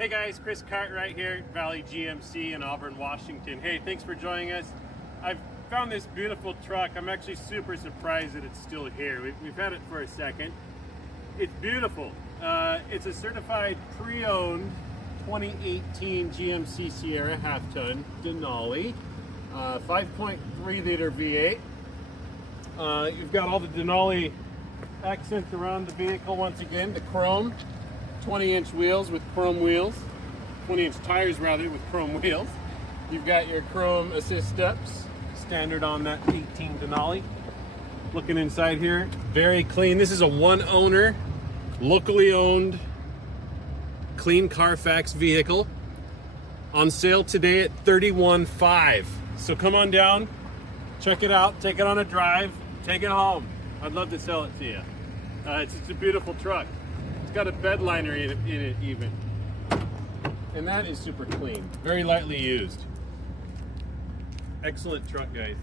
Hey guys, Chris Cartwright here, Valley GMC in Auburn, Washington. Hey, thanks for joining us. I've found this beautiful truck. I'm actually super surprised that it's still here. We've had it for a second. It's beautiful. It's a certified pre-owned 2018 GMC Sierra half-ton Denali, 5.3 liter V8. You've got all the Denali accents around the vehicle once again, the chrome. 20-inch wheels with chrome wheels, 20-inch tires rather with chrome wheels. You've got your chrome assist steps, standard on that 18 Denali. Looking inside here, very clean. This is a one-owner, locally owned, clean Carfax vehicle. On sale today at $31,500. So come on down, check it out, take it on a drive, take it home. I'd love to sell it to you. It's just a beautiful truck. It's got a bed liner in it even. And that is super clean. Very lightly used. Excellent truck, guys.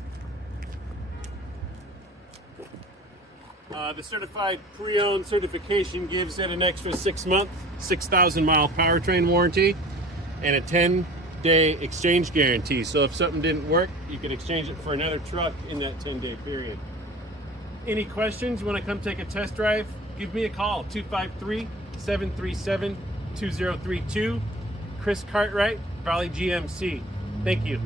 The certified pre-owned certification gives it an extra 6-month, 6,000-mile powertrain warranty and a 10-day exchange guarantee. So if something didn't work, you can exchange it for another truck in that 10-day period. Any questions? You want to come take a test drive? Give me a call, 253-737-2032. Chris Cartwright, Valley GMC. Thank you.